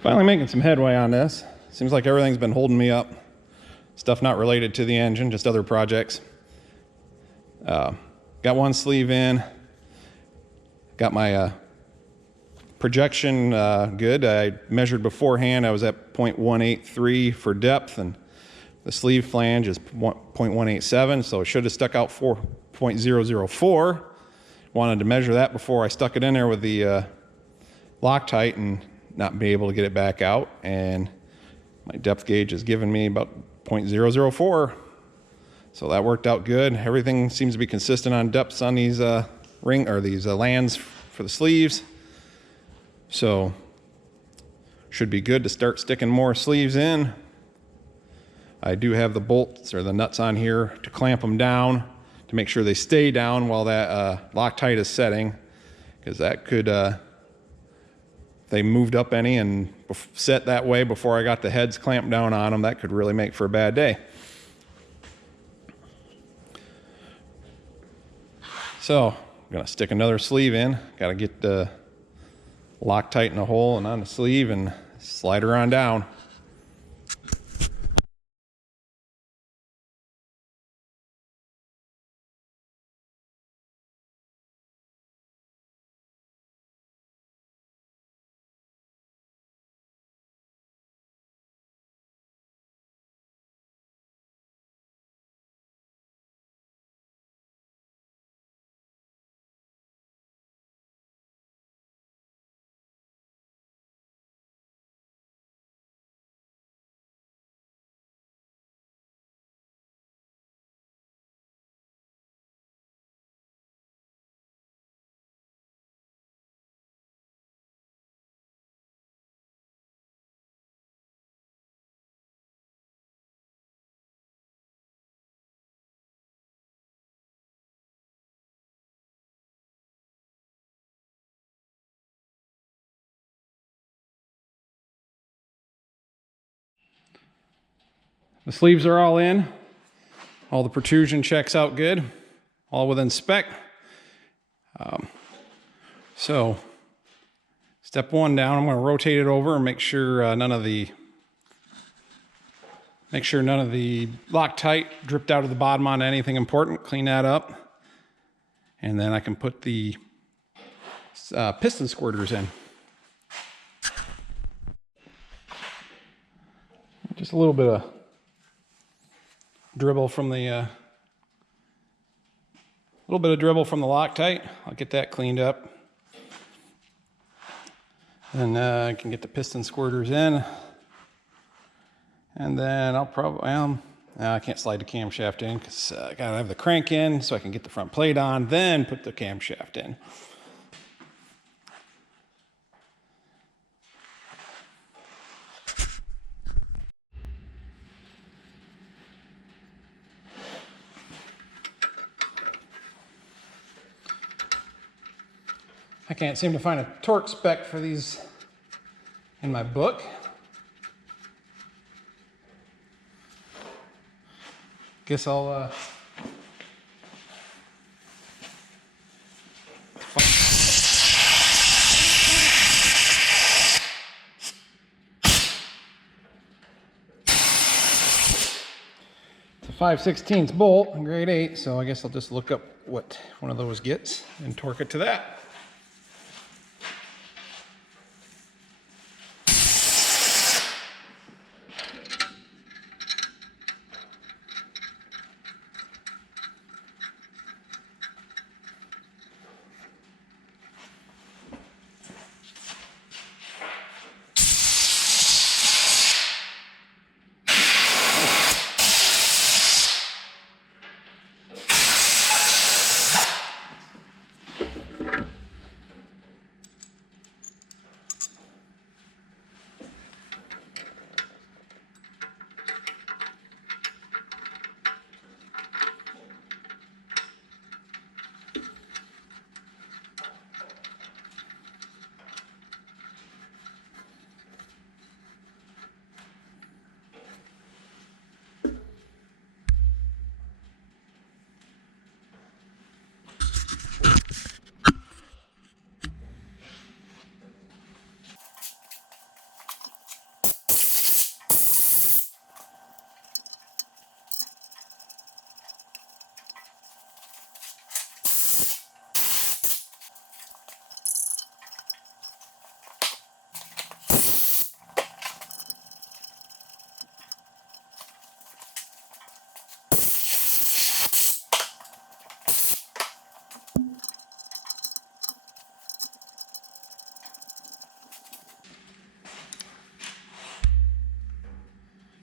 Finally making some headway on this. Seems like everything's been holding me up. Stuff not related to the engine, just other projects. Got one sleeve in. Got my projection good. I measured beforehand. I was at 0.183 for depth, and the sleeve flange is 0.187, so it should have stuck out 4.004. Wanted to measure that before I stuck it in there with the Loctite and not be able to get it back out, and my depth gauge is giving me about 0.004, so that worked out good. Everything seems to be consistent on depths on these these lands for the sleeves, so should be good to start sticking more sleeves in. I do have the bolts or the nuts on here to clamp them down to make sure they stay down while that Loctite is setting, because that could they moved up any and set that way before I got the heads clamped down on them, that could really make for a bad day. So I'm gonna stick another sleeve in. Got to get the Loctite in the hole and on the sleeve and slide her on down. The sleeves are all in. All the protrusion checks out good. All within spec. So step one down, I'm going to rotate it over and make sure none of the Loctite dripped out of the bottom onto anything important. Clean that up. And then I can put the piston squirters in. Just a little bit of dribble from the Loctite. I'll get that cleaned up, and I can get the piston squirters in, and then I'll probably I can't slide the camshaft in because I gotta have the crank in so I can get the front plate on, then put the camshaft in. I can't seem to find a torque spec for these in my book. Guess I'll it's a 5/16 bolt, grade 8, so I guess I'll just look up what one of those gets and torque it to that.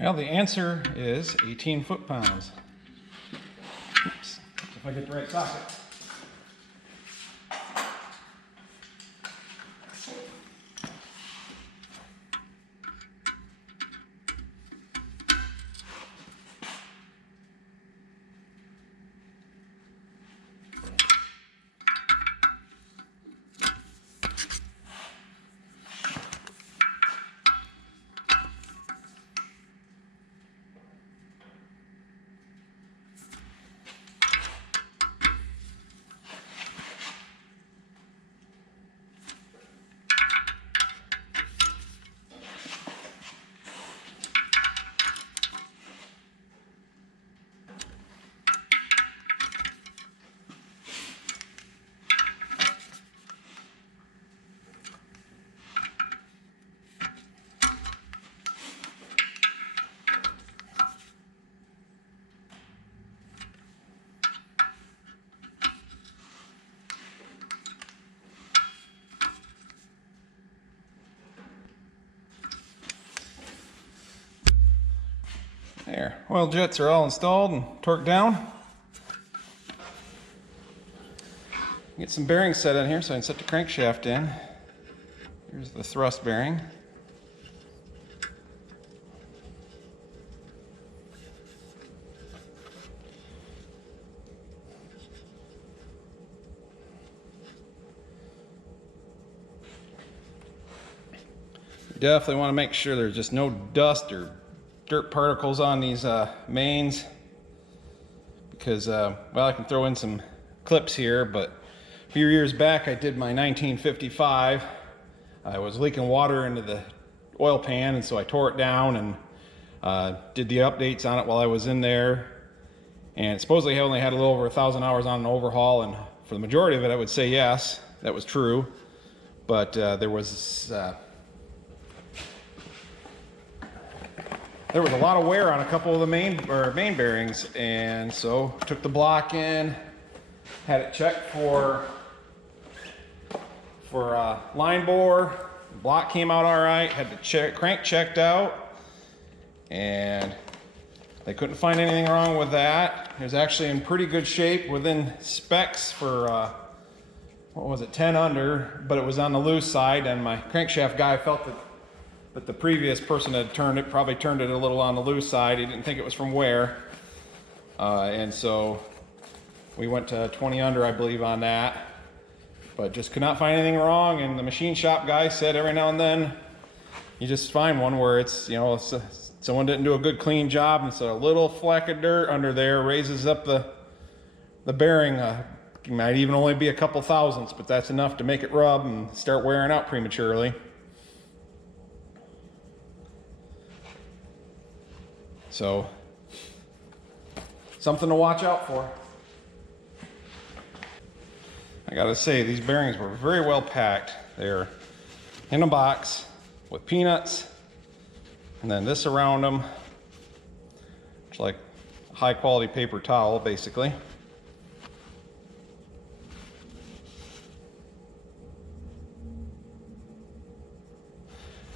Well, the answer is 18 foot-pounds. Oops, if I get the right socket. There, oil jets are all installed and torqued down. Get some bearings set in here so I can set the crankshaft in. Here's the thrust bearing. You definitely want to make sure there's just no dust or dirt particles on these mains, because well, I can throw in some clips here, but a few years back I did my 1955. I was leaking water into the oil pan, and so I tore it down and did the updates on it while I was in there, and supposedly I only had a little over 1,000 hours on an overhaul, and for the majority of it I would say yes, that was true, but there was a lot of wear on a couple of the main bearings, and so took the block in, had it checked for line bore. The block came out all right. Had the crank checked out, and they couldn't find anything wrong with that. It was actually in pretty good shape, within specs for what was it, 10 under, but it was on the loose side, and my crankshaft guy felt that the previous person had probably turned it a little on the loose side. He didn't think it was from wear. And so we went to 20 under, I believe, on that, but just could not find anything wrong. And the machine shop guy said every now and then you just find one where it's, you know, someone didn't do a good clean job, and so a little fleck of dirt under there raises up the bearing. It might even only be a couple thousandths, but that's enough to make it rub and start wearing out prematurely. So, something to watch out for. I gotta say, these bearings were very well packed. They're in a box with peanuts, and then this around them. It's like high quality paper towel, basically.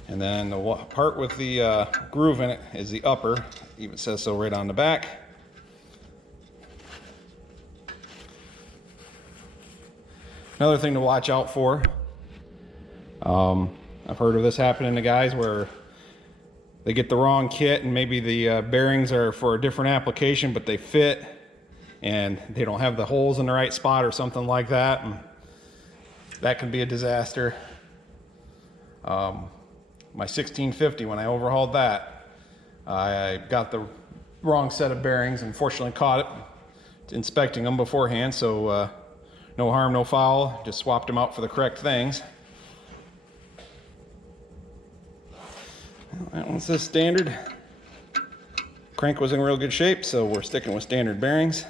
And then the part with the groove in it is the upper. Even says so right on the back. Another thing to watch out for. I've heard of this happening to guys where they get the wrong kit, and maybe the bearings are for a different application, but they fit and they don't have the holes in the right spot or something like that, and that can be a disaster. My 1650, when I overhauled that, I got the wrong set of bearings and fortunately caught it inspecting them beforehand, so no harm, no foul. Just swapped them out for the correct things. That one's the standard. Crank was in real good shape, so we're sticking with standard bearings.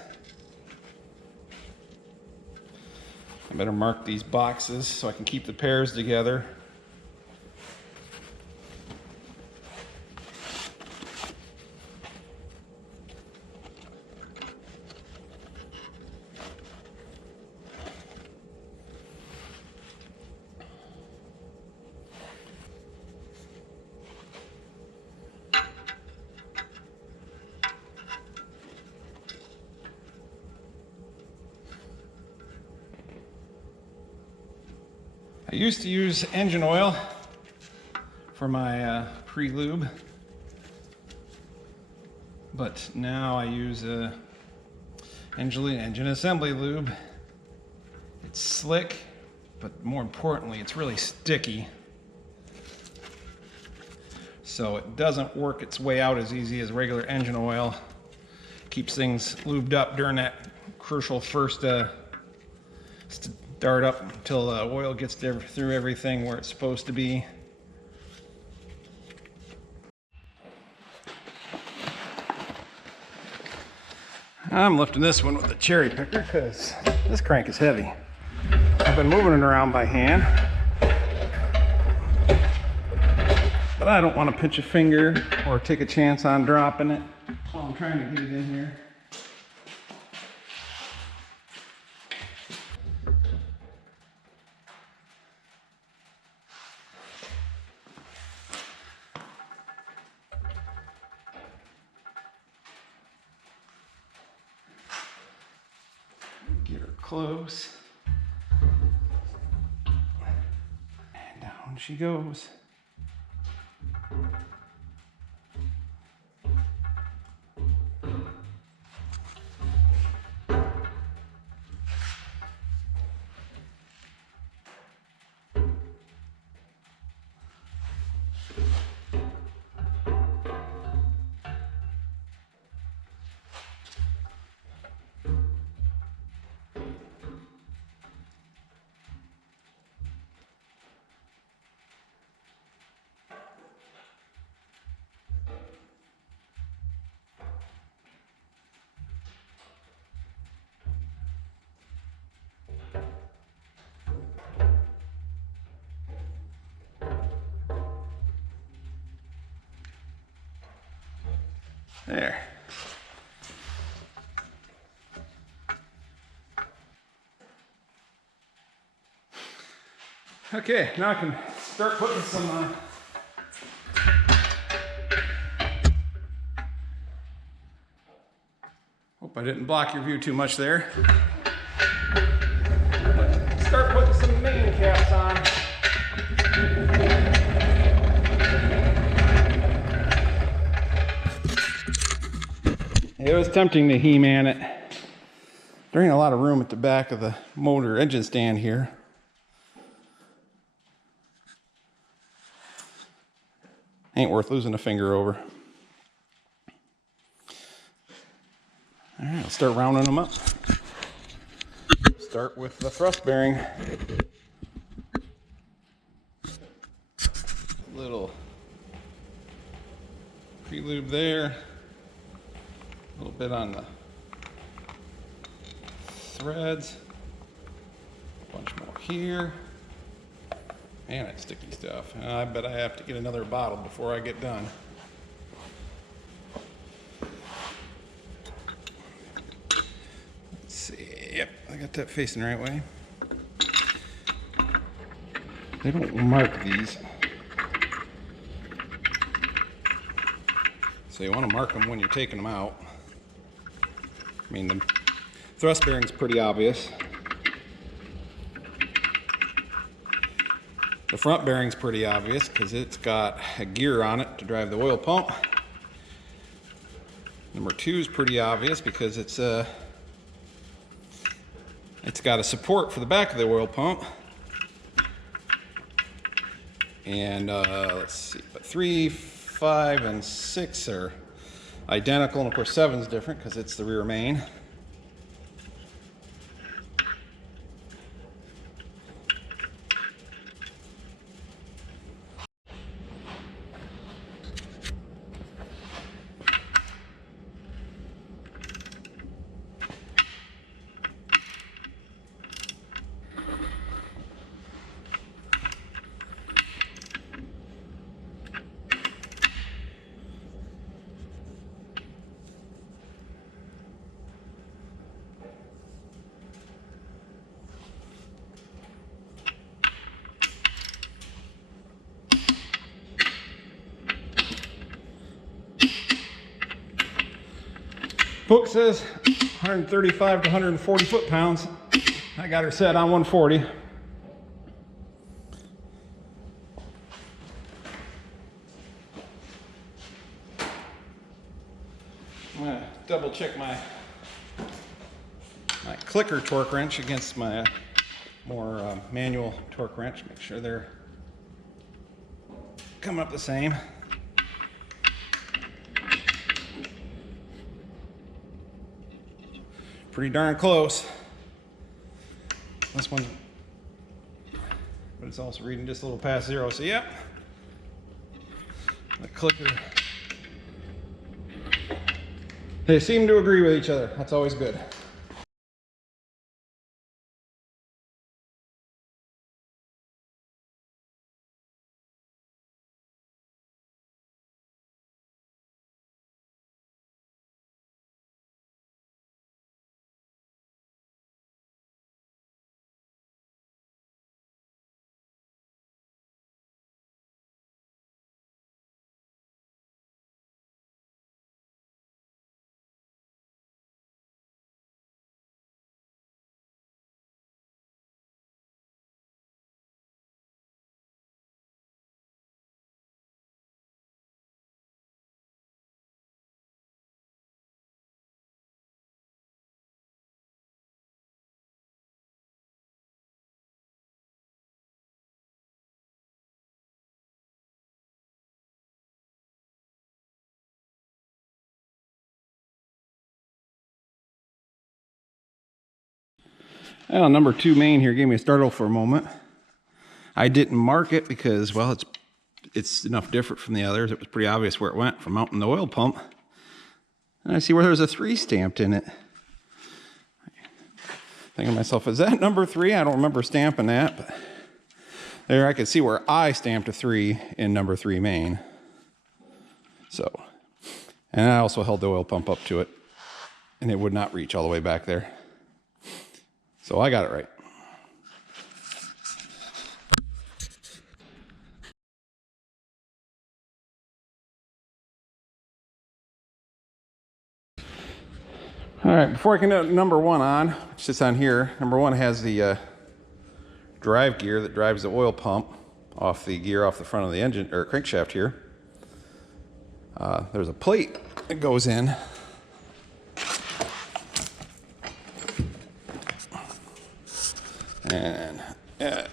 I better mark these boxes so I can keep the pairs together. I used to use engine oil for my pre-lube, but now I use engine assembly lube. It's slick, but more importantly, it's really sticky. So it doesn't work its way out as easy as regular engine oil. Keeps things lubed up during that crucial first start up until the oil gets through everything where it's supposed to be. I'm lifting this one with a cherry picker because this crank is heavy. I've been moving it around by hand, but I don't want to pinch a finger or take a chance on dropping it while I'm trying to get it in here. Get her close. And down she goes. There. Okay, now I can start putting some hope I didn't block your view too much there. Start putting some main caps on. It was tempting to He-Man it. There ain't a lot of room at the back of the motor engine stand here. Ain't worth losing a finger over. All right, let's start rounding them up. Start with the thrust bearing. Little pre-lube there. A little bit on the threads, a bunch more here. Man, that's sticky stuff. I bet I have to get another bottle before I get done. Let's see. Yep, I got that facing the right way. They don't mark these, so you want to mark them when you're taking them out. I mean, the thrust bearing's pretty obvious. The front bearing's pretty obvious because it's got a gear on it to drive the oil pump. Number 2 is pretty obvious because it's got a support for the back of the oil pump. And let's see, but 3, 5, and 6 are identical, and of course 7 is different because it's the rear main. Book says 135 to 140 foot-pounds. I got her set on 140. double check my clicker torque wrench against my more manual torque wrench. Make sure they're coming up the same. Pretty darn close. This one, but it's also reading just a little past 0. So yep, the clicker. They seem to agree with each other. That's always good. Well, number 2 main here gave me a startle for a moment. I didn't mark it because, well, it's enough different from the others. It was pretty obvious where it went from mounting the oil pump. And I see where there's a 3 stamped in it. Thinking to myself, is that number 3? I don't remember stamping that, but there I could see where I stamped a 3 in number 3 main. So, and I also held the oil pump up to it, and it would not reach all the way back there. So I got it right. All right, before I can put number 1 on, which sits on here, number 1 has the drive gear that drives the oil pump off the gear off the front of the engine or crankshaft here. There's a plate that goes in. And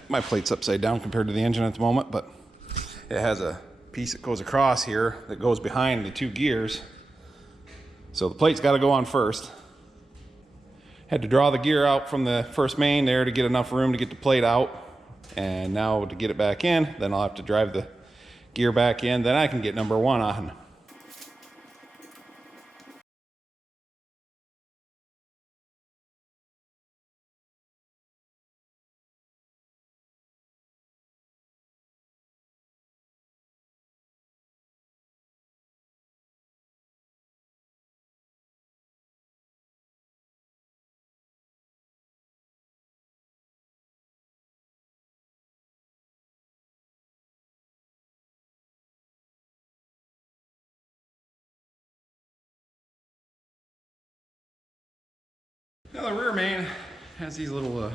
my plate's upside down compared to the engine at the moment, but it has a piece that goes across here that goes behind the 2 gears. So the plate's got to go on first. Had to draw the gear out from the first main there to get enough room to get the plate out. And now to get it back in, then I'll have to drive the gear back in. Then I can get number 1 on. Now the rear main has these little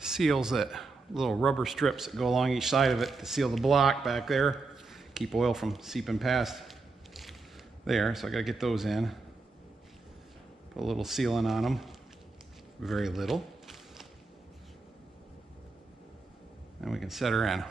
seals, that little rubber strips that go along each side of it to seal the block back there, keep oil from seeping past there. So I got to get those in. Put a little sealant on them, very little, and we can set her in.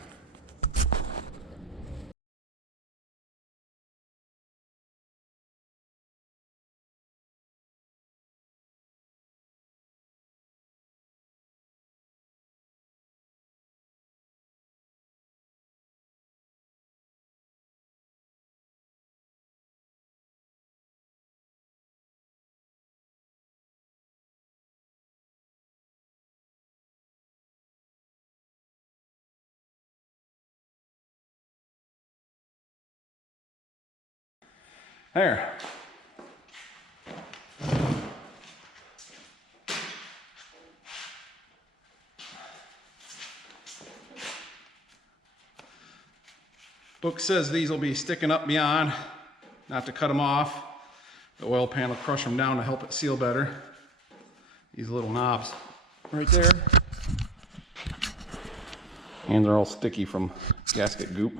There. Book says these will be sticking up beyond, not to cut them off. The oil pan will crush them down to help it seal better. These little knobs right there. And they're all sticky from gasket goop.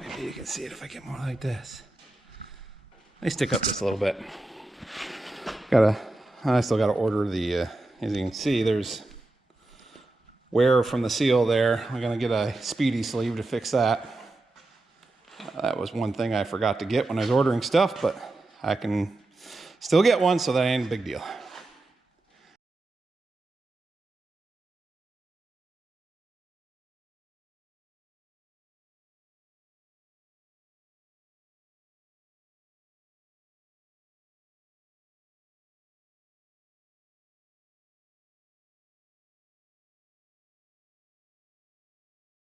Maybe you can see it if I get more like this. they stick up just a little bit. I still gotta order the, as you can see, there's wear from the seal there. I'm gonna get a speedy sleeve to fix that. That was one thing I forgot to get when I was ordering stuff, but I can still get one, so that ain't a big deal.